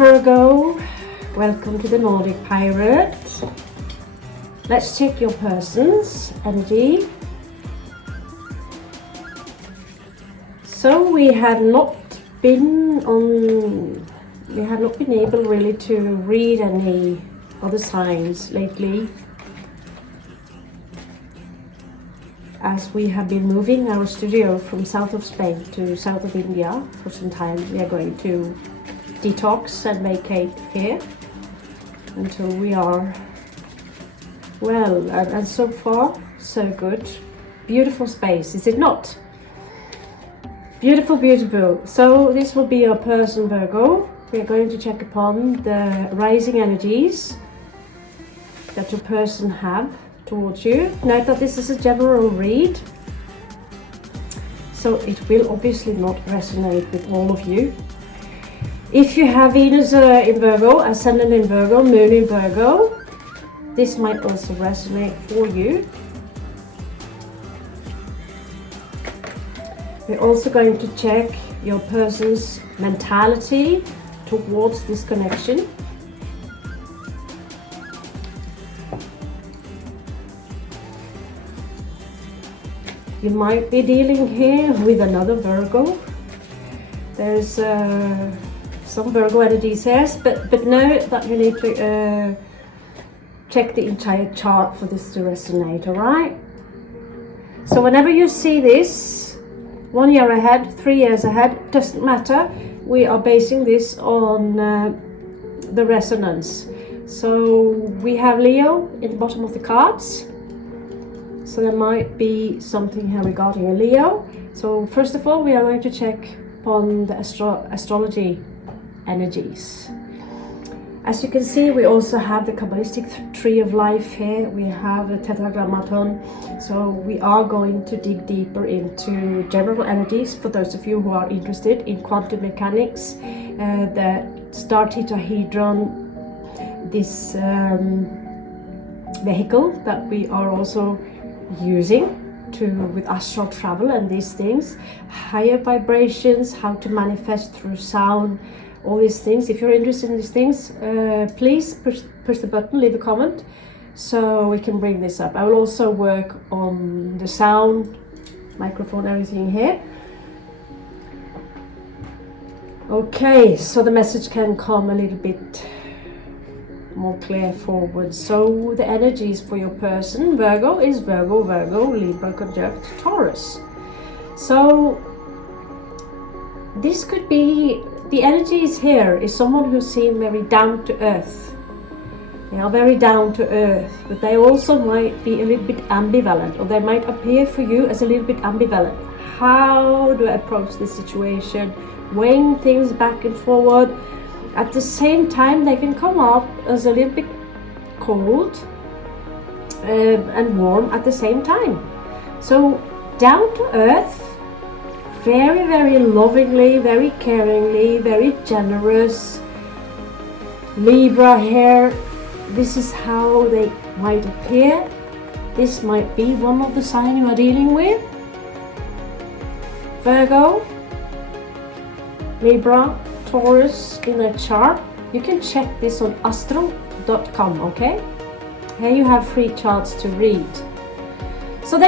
Virgo, welcome to the Nordic Pirate. Let's check your person's energy. So we have not been able really to read any other signs lately, as we have been moving our studio from south of Spain to south of India for some time. We are going to detox and vacate here until we are well, and so far so good. Beautiful space, is it not? Beautiful, beautiful. So this will be our person, Virgo. We are going to check upon the rising energies that your person have towards you. Note that this is a general read, so it will obviously not resonate with all of you. If you have Venus in Virgo, Ascendant in Virgo, Moon in Virgo, this might also resonate for you. We're also going to check your person's mentality towards this connection. You might be dealing here with another Virgo. There's some Virgo energies here, but know that you need to check the entire chart for this to resonate, alright? So whenever you see this, 1 year ahead, 3 years ahead, doesn't matter. We are basing this on the resonance. So we have Leo in the bottom of the cards. So there might be something here regarding a Leo. So first of all, we are going to check upon the astrology energies. As you can see, we also have the Kabbalistic tree of life here. We have the tetragrammaton. So we are going to dig deeper into general energies for those of you who are interested in quantum mechanics, the star tetrahedron, this vehicle that we are also using with astral travel and these things, higher vibrations, how to manifest through sound, all these things. If you're interested in these things, please push the button, leave a comment so we can bring this up. I will also work on the sound, microphone, everything here. Okay, so the message can come a little bit more clear forward. So the energies for your person, Virgo, is Virgo, Virgo, Libra conjunct Taurus. So this could be, the energies here is someone who seems very down to earth. They are very down to earth, but they also might be a little bit ambivalent, or they might appear for you as a little bit ambivalent. How do I approach this situation? Weighing things back and forward. At the same time, they can come up as a little bit cold and warm at the same time. So down to earth, very, very lovingly, very caringly, very generous. Libra here, this is how they might appear. This might be one of the signs you are dealing with. Virgo, Libra, Taurus in a chart. You can check this on astro.com, okay? Here you have free charts to read. So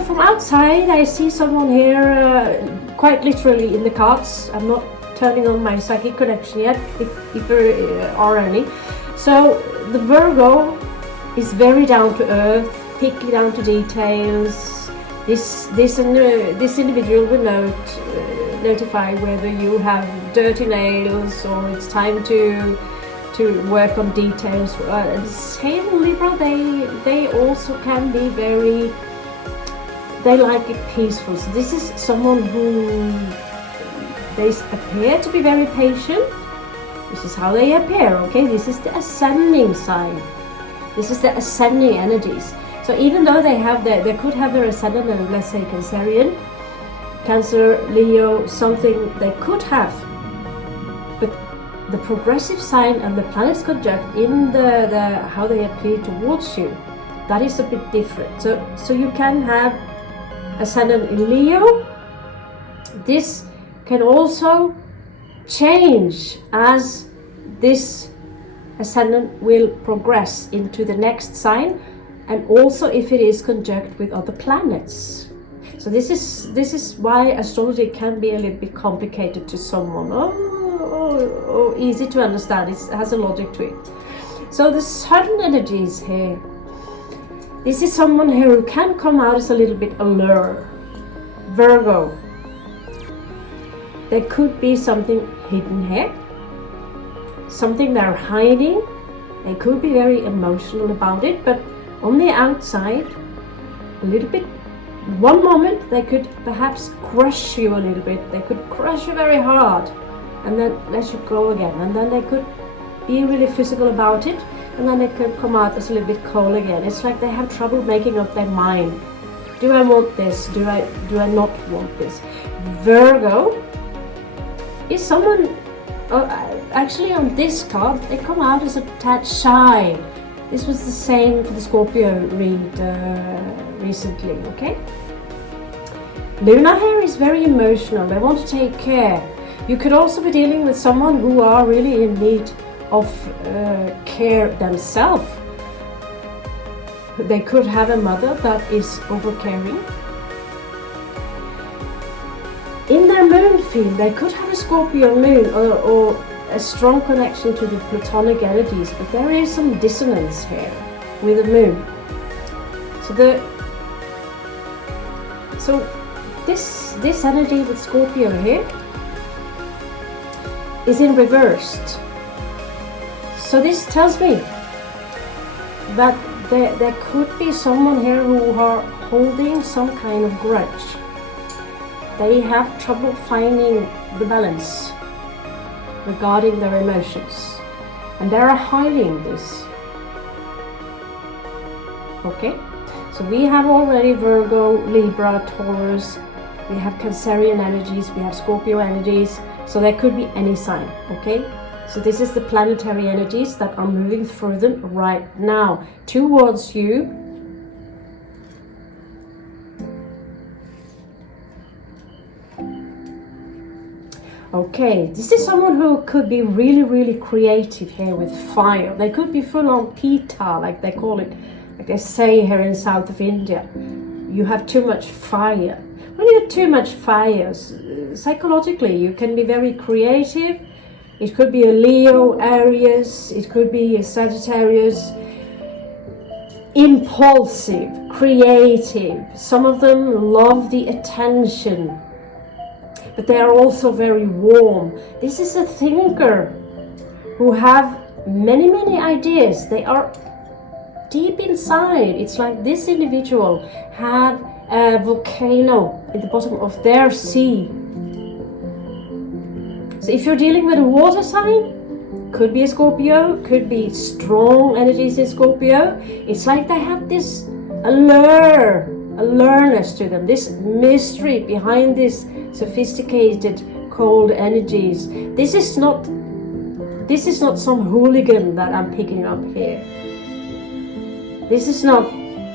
from outside, I see someone here, quite literally in the cards. I'm not turning on my psychic connection yet, if there are any. So the Virgo is very down to earth, picky down to details. This individual will notify whether you have dirty nails or it's time to work on details. Same Libra, they also can be very, they like it peaceful. So this is someone who they appear to be very patient. This is how they appear, okay? This is the ascending sign. This is the ascending energies. So even though they could have their ascendant and let's say Cancerian, Cancer, Leo, something they could have, but the progressive sign and the planets conjunct in the how they appear towards you, that is a bit different. So you can have ascendant in Leo. This can also change as this ascendant will progress into the next sign, and also if it is conjunct with other planets. So this is why astrology can be a little bit complicated to someone, or easy to understand. It has a logic to it. So the sudden energies here, this is someone here who can come out as a little bit allure. Virgo, there could be something hidden here, something they're hiding. They could be very emotional about it, but on the outside, a little bit, one moment they could perhaps crush you a little bit. They could crush you very hard and then let you go again. And then they could be really physical about it, and then they could come out as a little bit cold again. It's like they have trouble making up their mind. Do I want this? Do I not want this? Virgo is someone, actually on this card, they come out as a tad shy. This was the same for the Scorpio read recently, okay? Luna here is very emotional. They want to take care. You could also be dealing with someone who are really in need of care themselves. They could have a mother that is overcaring. In their moon field, they could have a Scorpio moon or a strong connection to the Platonic energies, but there is some dissonance here with the moon. So this energy with Scorpio here is in reversed. So this tells me that there could be someone here who are holding some kind of grudge. They have trouble finding the balance regarding their emotions, and they are hiding this. Okay, so we have already Virgo, Libra, Taurus, we have Cancerian energies, we have Scorpio energies, so there could be any sign. Okay, so this is the planetary energies that are moving through them right now towards you. Okay, this is someone who could be really, really creative here with fire. They could be full on Pitta, like they call it, like they say here in south of India. You have too much fire. When you have too much fire, psychologically, you can be very creative. It could be a Leo, Aries, it could be a Sagittarius. Impulsive, creative. Some of them love the attention, but they are also very warm. This is a thinker who have many, many ideas. They are deep inside. It's like this individual have a volcano at the bottom of their sea. So if you're dealing with a water sign, could be a Scorpio, could be strong energies in Scorpio. It's like they have this alertness to them, this mystery behind this sophisticated cold energies. This is not some hooligan that I'm picking up here. This is not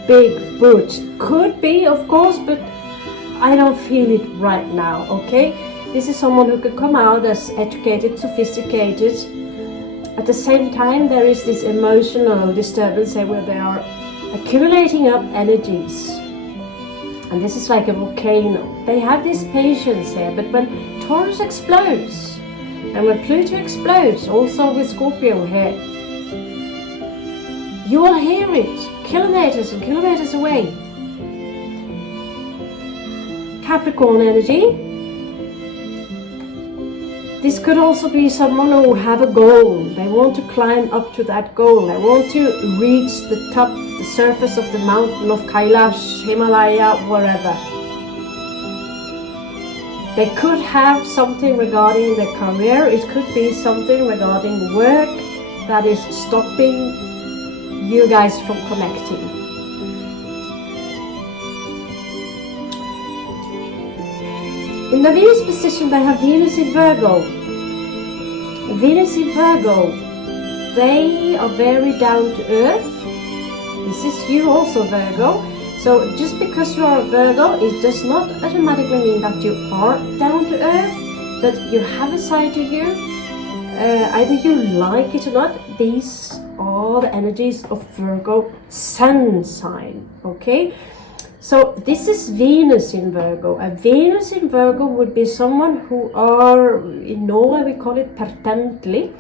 big brute. Could be, of course, but I don't feel it right now. Okay, this is someone who could come out as educated, sophisticated. At the same time, there is this emotional disturbance here where they are accumulating up energies. And this is like a volcano. They have this patience here, but when Taurus explodes, and when Pluto explodes, also with Scorpio here, you will hear it kilometers and kilometers away. Capricorn energy. This could also be someone who have a goal. They want to climb up to that goal. They want to reach the top, the surface of the mountain of Kailash, Himalaya, wherever. They could have something regarding their career. It could be something regarding work that is stopping you guys from connecting. In the Venus position, they have Venus in Virgo. Venus in Virgo, they are very down to earth. This is you also, Virgo. So just because you are a Virgo, it does not automatically mean that you are down to earth, but you have a side to you Either you like it or not, these are the energies of Virgo sun sign, okay? So this is Venus in Virgo. A Venus in Virgo would be someone who are, in Norway we call it pertentlig,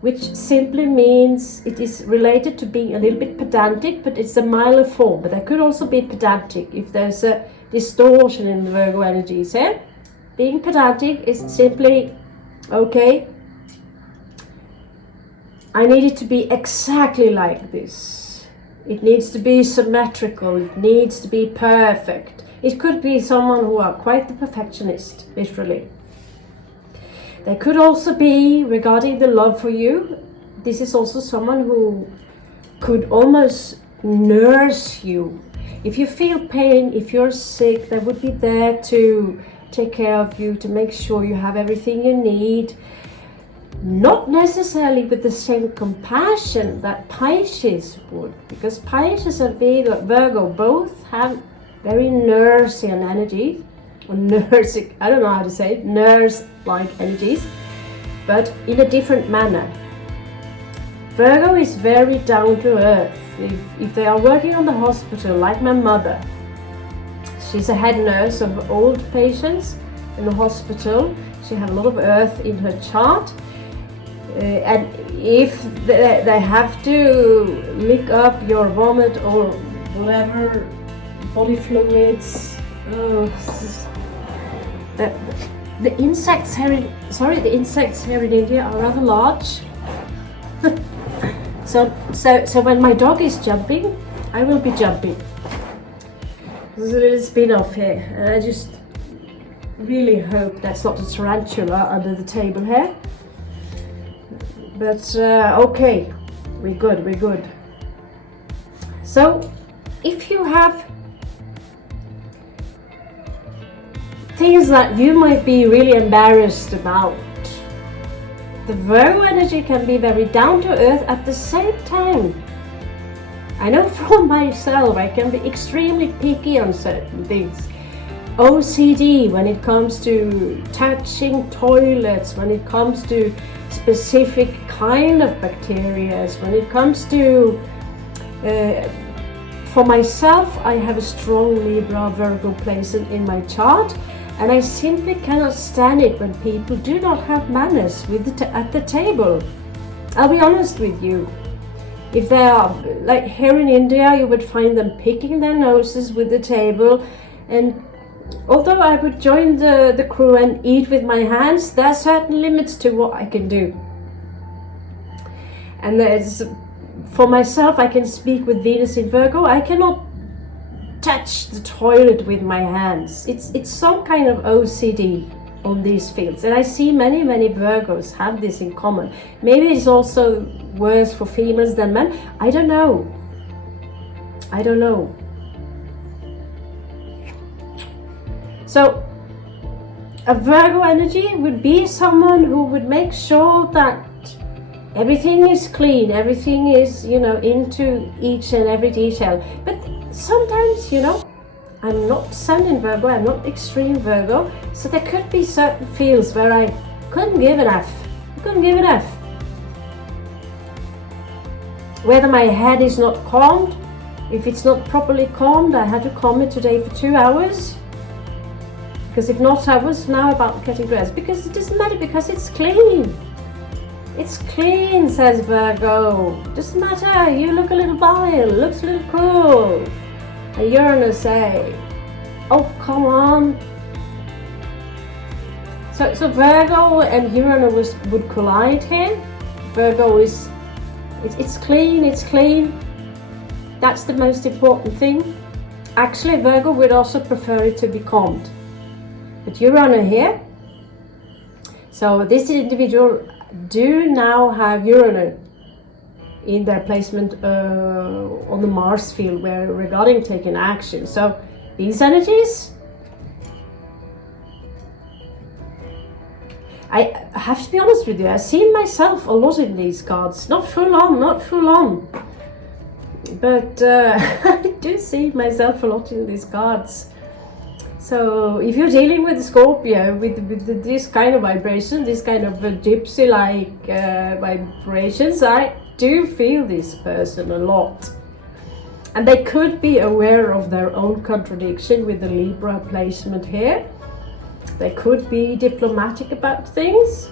which simply means it is related to being a little bit pedantic, but it's a milder form. But there could also be pedantic if there's a distortion in the Virgo energies. Eh? Being pedantic is simply, okay, I need it to be exactly like this. It needs to be symmetrical. It needs to be perfect. It could be someone who are quite the perfectionist, literally. There could also be, regarding the love for you, this is also someone who could almost nurse you. If you feel pain, if you're sick, they would be there to take care of you, to make sure you have everything you need. Not necessarily with the same compassion that Pisces would, because Pisces and Virgo both have very nursing energy, or nursing, I don't know how to say it, nurse-like energies, but in a different manner. Virgo is very down to earth. If they are working on the hospital, like my mother, she's a head nurse of old patients in the hospital. She has a lot of earth in her chart. And if they have to lick up your vomit or whatever, body fluids, the insects here in India are rather large. so when my dog is jumping, I will be jumping. There's a little spin-off here, and I just really hope that's not a tarantula under the table here. But okay, we're good. So if you have things that you might be really embarrassed about, the Virgo energy can be very down to earth at the same time. I know from myself, I can be extremely picky on certain things. OCD when it comes to touching toilets, when it comes to specific kind of bacteria, when it comes to, for myself, I have a strong Libra Virgo placement in my chart, and I simply cannot stand it when people do not have manners at the table. I'll be honest with you. If they are, like here in India, you would find them picking their noses with the table, and although I would join the crew and eat with my hands, there are certain limits to what I can do. And there's, for myself, I can speak with Venus in Virgo. I cannot touch the toilet with my hands. It's some kind of OCD on these fields, and I see many Virgos have this in common. Maybe it's also worse for females than men. I don't know. So a Virgo energy would be someone who would make sure that everything is clean, everything is, into each and every detail. But sometimes, I'm not Sun in Virgo, I'm not extreme Virgo, so there could be certain fields where I couldn't give an F. Whether my head is not calmed, if it's not properly calmed, I had to calm it today for 2 hours. Because if not, I was now about getting dressed. Because it doesn't matter, because it's clean. It's clean, says Virgo. Doesn't matter, you look a little vile, looks a little cool. And Uranus say, oh, come on. So Virgo and Uranus would collide here. Virgo is, it's clean. That's the most important thing. Actually, Virgo would also prefer it to be calmed. But Uranus here, so this individual do now have Uranus in their placement on the Mars field where regarding taking action. So these energies, I have to be honest with you, I've seen myself a lot in these cards. Not full on. But I do see myself a lot in these cards. So if you're dealing with Scorpio with this kind of vibration, this kind of gypsy-like vibrations, I do feel this person a lot. And they could be aware of their own contradiction with the Libra placement here. They could be diplomatic about things,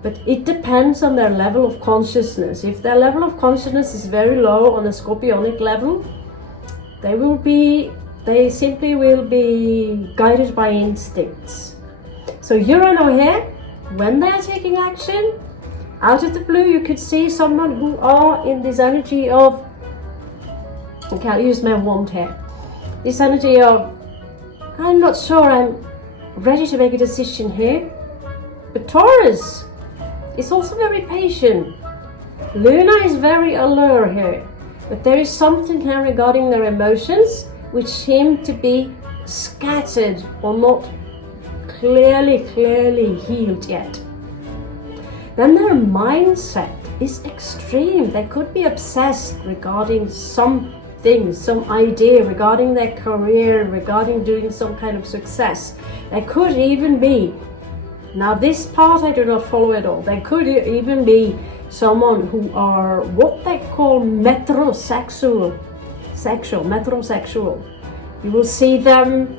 but it depends on their level of consciousness. If their level of consciousness is very low on a scorpionic level, they simply will be guided by instincts. So Urano here, when they are taking action, out of the blue you could see someone who are in this energy of, okay, I'll use my wand here. This energy of, I'm not sure I'm ready to make a decision here. But Taurus is also very patient. Luna is very allure here. But there is something here regarding their emotions which seem to be scattered or not clearly healed yet. Then their mindset is extreme. They could be obsessed regarding some things, some idea regarding their career, regarding doing some kind of success. They could even be, now this part I do not follow at all, they could even be someone who are what they call metrosexual. You will see them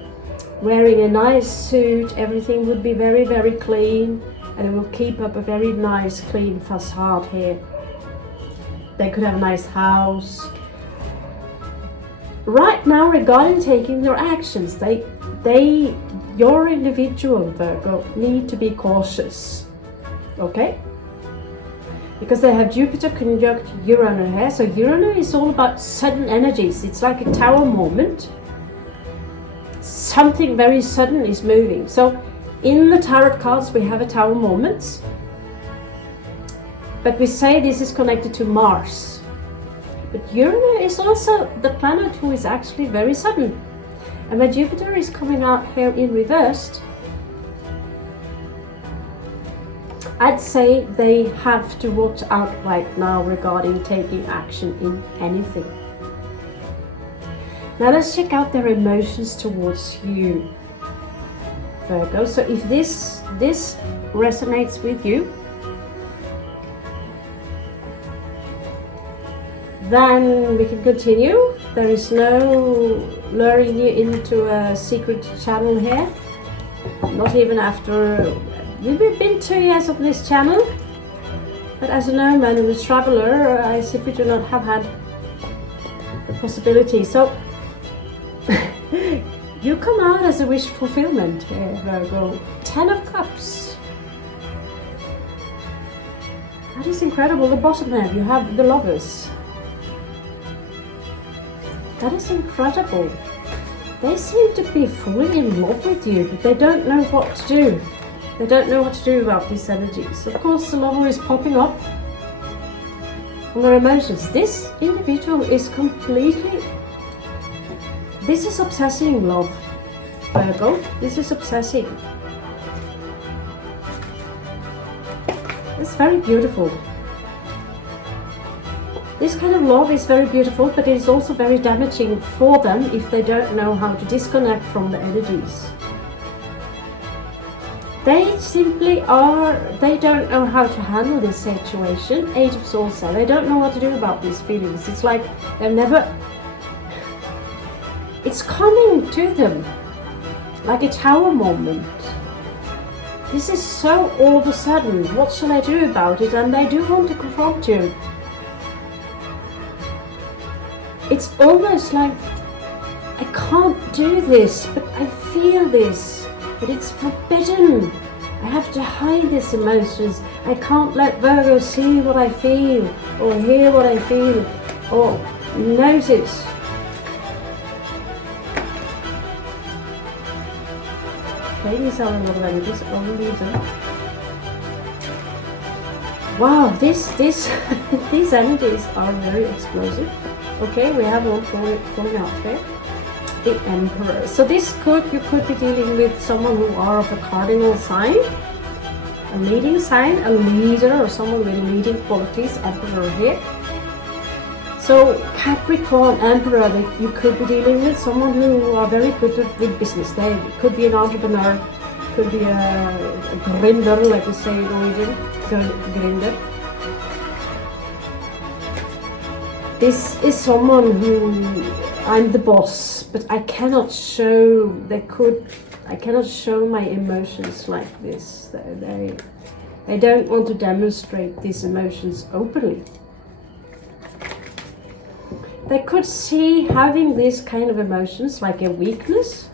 wearing a nice suit, everything would be very clean, and it will keep up a very nice clean facade here. They could have a nice house. Right now, regarding taking their actions, your individual Virgo need to be cautious, okay? Because they have Jupiter conjunct Uranus here. So Uranus is all about sudden energies. It's like a tower moment. Something very sudden is moving. So in the tarot cards we have a tower moment, but we say this is connected to Mars. But Uranus is also the planet who is actually very sudden. And when Jupiter is coming out here in reversed, I'd say they have to watch out right now regarding taking action in anything. Now let's check out their emotions towards you, Virgo. So if this resonates with you, then we can continue. There is no luring you into a secret channel here. Not even after, we've been 2 years of this channel. But as a nomad and a traveler, I simply do not have had the possibility. So you come out as a wish fulfillment here, Virgo. 10 of Cups. That is incredible. The bottom there, you have the Lovers. That is incredible. They seem to be fully in love with you, but they don't know what to do. They don't know what to do about these energies. Of course, the Lover is popping up on their emotions. This individual is completely... This is obsessing, love, Virgo. This is obsessing. It's very beautiful. This kind of love is very beautiful, but it is also very damaging for them if they don't know how to disconnect from the energies. They simply are, they don't know how to handle this situation. Age of Swords, they don't know what to do about these feelings. It's like they've never... It's coming to them like a tower moment. This is so all of a sudden, what shall I do about it? And they do want to confront you. It's almost like, I can't do this, but I feel this, but it's forbidden. I have to hide these emotions. I can't let Virgo see what I feel, or hear what I feel, or notice. Okay, these are a lot of energies, only them. Wow, these energies are very explosive. Okay, we have one falling out here. The Emperor. So this you could be dealing with someone who are of a cardinal sign, a leading sign, a leader, or someone with leading qualities. Emperor here. So Capricorn Emperor, you could be dealing with someone who are very good with business. They could be an entrepreneur, could be a grinder, like we say in Norwegian, grinder. This is someone who, I'm the boss, but I cannot show, I cannot show my emotions like this. They don't want to demonstrate these emotions openly. They could see having these kind of emotions like a weakness,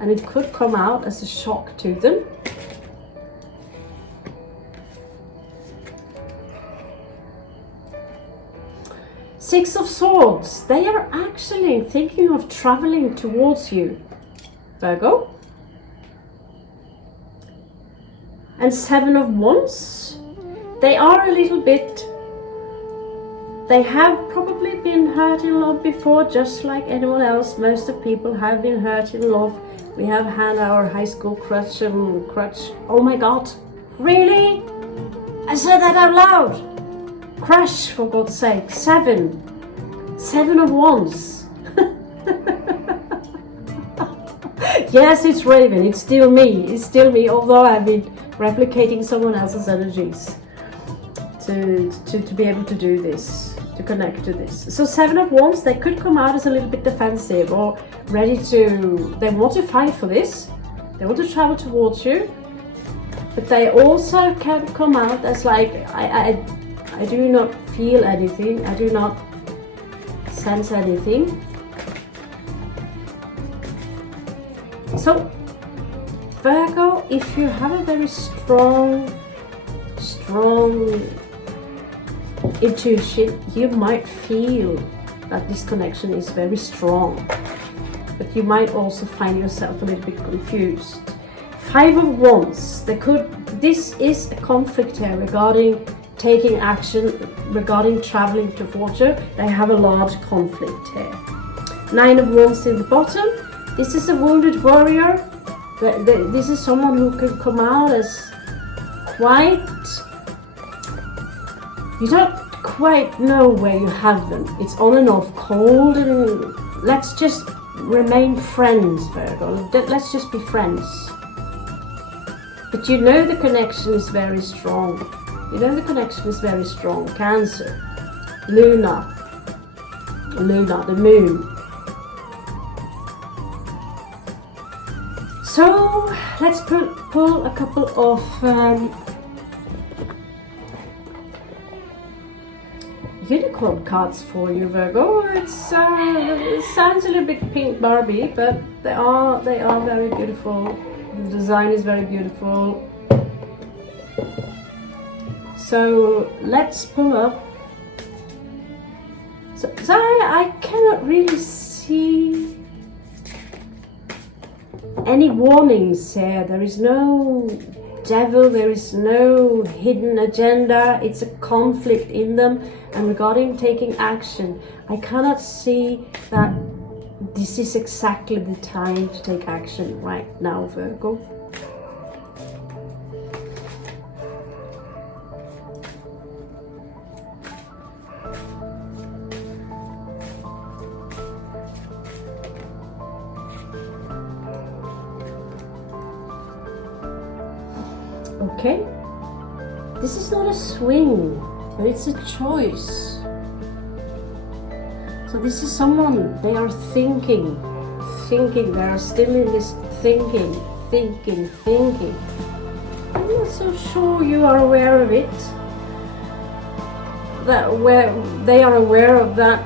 and it could come out as a shock to them. Six of Swords, they are actually thinking of traveling towards you, Virgo. And Seven of Wands, they are a little bit, they have probably been hurt in love before, just like anyone else. Most of people have been hurt in love. We have had our high school crush. Oh my God, really? I said that out loud. Crush, for God's sake. Seven of Wands. Yes, it's Raven. It's still me. It's still me, although I've been replicating someone else's energies to be able to do this, to connect to this. So Seven of Wands, they could come out as a little bit defensive or ready to, they want to fight for this. They want to travel towards you, but they also can come out as like, I do not feel anything. I do not sense anything. So Virgo, if you have a very strong intuition, you might feel that this connection is very strong, but you might also find yourself a little bit confused. Five of Wands, this is a conflict here regarding taking action, regarding traveling towards you. They have a large conflict here. Nine of Wands in the bottom, this is a wounded warrior. This is someone who can come out as quite, you don't quite know where you have them. It's on and off, cold, and let's just remain friends, Virgo. Let's just be friends. But you know the connection is very strong. You know the connection is very strong. Cancer, Luna, the moon. So let's pull a couple of unicorn cards for you, Virgo. It sounds a little bit pink Barbie, but they are very beautiful. The design is very beautiful. So let's pull up. So I cannot really see any warnings here. There is no devil, there is no hidden agenda. It's a conflict in them. And regarding taking action, I cannot see that this is exactly the time to take action right now, Virgo. Okay, this is not a swing, but it's a choice. So this is someone, they are thinking, they are still in this thinking. I'm not so sure you are aware of it, that where they are aware of that,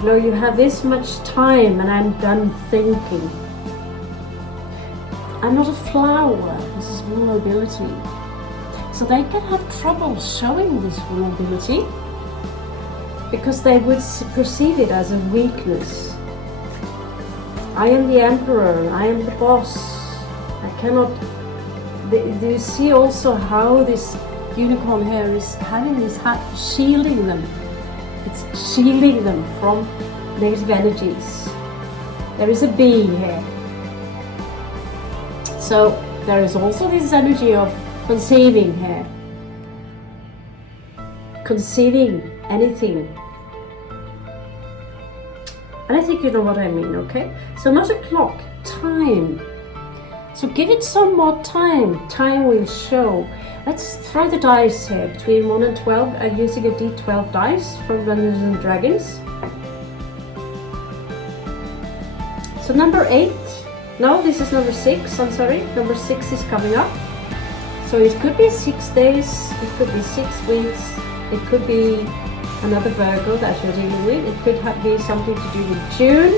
you know, you have this much time and I'm done thinking. I'm not a flower, this is vulnerability. So they can have trouble showing this vulnerability because they would perceive it as a weakness. I am the emperor, I am the boss. I cannot. Do you see also how this unicorn here is having this hat shielding them? It's shielding them from negative energies. There is a bee here. So there is also this energy of conceiving here. Conceiving anything. And I think you know what I mean, okay? So not a clock, time. So give it some more time. Time will show. Let's throw the dice here between 1 and 12. I'm using a D12 dice from Dungeons and Dragons. So number 8. No, this is number 6. I'm sorry. Number 6 is coming up. So it could be 6 days. It could be 6 weeks. It could be another Virgo that you're dealing with. It could be something to do with June.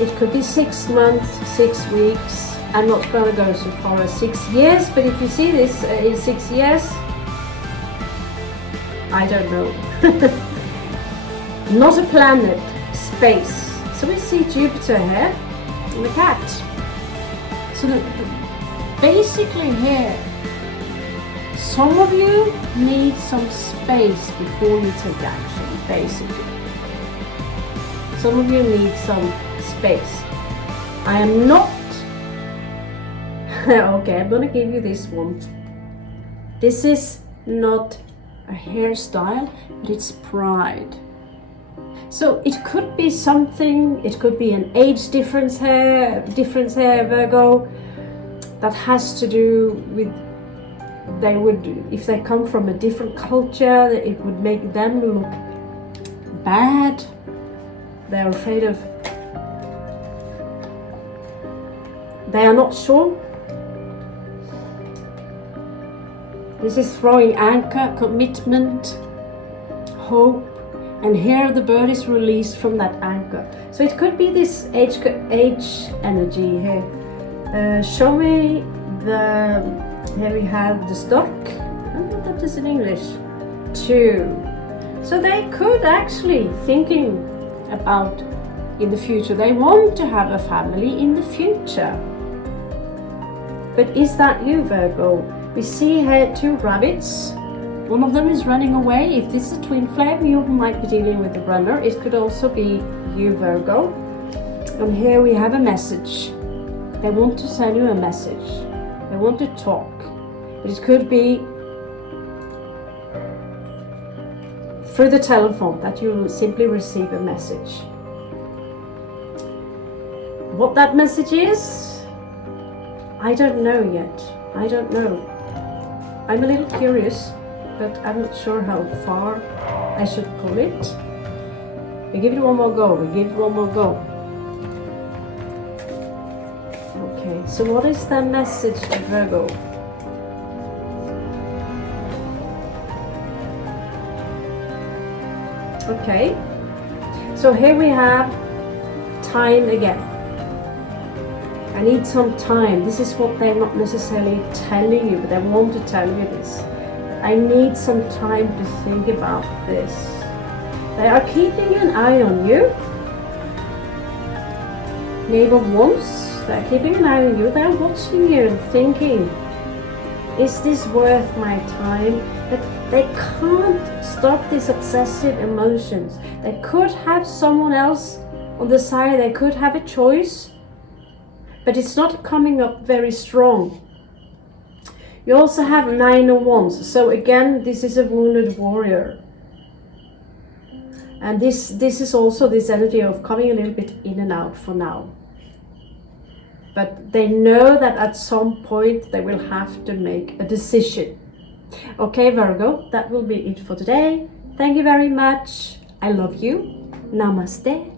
It could be 6 months, 6 weeks. I'm not going to go so far as 6 years, but if you see this in 6 years, I don't know. Not a planet, space. So we see Jupiter here in the cat. So basically here, some of you need some space before you take action, basically. Some of you need some space. I am not okay, I'm gonna give you this one. This is not a hairstyle, but it's pride. So it could be something, it could be an age difference here, Virgo, that has to do with, they would, if they come from a different culture, it would make them look bad. They're afraid of, they are not sure. This is throwing anchor, commitment, hope, and here the bird is released from that anchor. So it could be this age energy here. Show me the, here we have the stork. I don't know what that is in English. 2. So they could actually thinking about in the future. They want to have a family in the future. But is that you, Virgo? We see here 2 rabbits. One of them is running away. If this is a twin flame, you might be dealing with the runner. It could also be you, Virgo. And here we have a message. They want to send you a message. They want to talk. But it could be through the telephone that you will simply receive a message. What that message is, I don't know yet. I don't know. I'm a little curious, but I'm not sure how far I should pull it. We give it one more go. Okay, so what is the message to Virgo? Okay, so here we have time again. I need some time. This is what they're not necessarily telling you, but they want to tell you this. I need some time to think about this. They are keeping an eye on you. Knave of Wands, they're keeping an eye on you. They're watching you and thinking, is this worth my time? But they can't stop these obsessive emotions. They could have someone else on the side. They could have a choice, but it's not coming up very strong. You also have 9 of Wands. So again, this is a wounded warrior. And this is also this energy of coming a little bit in and out for now. But they know that at some point they will have to make a decision. Okay, Virgo, that will be it for today. Thank you very much. I love you. Namaste.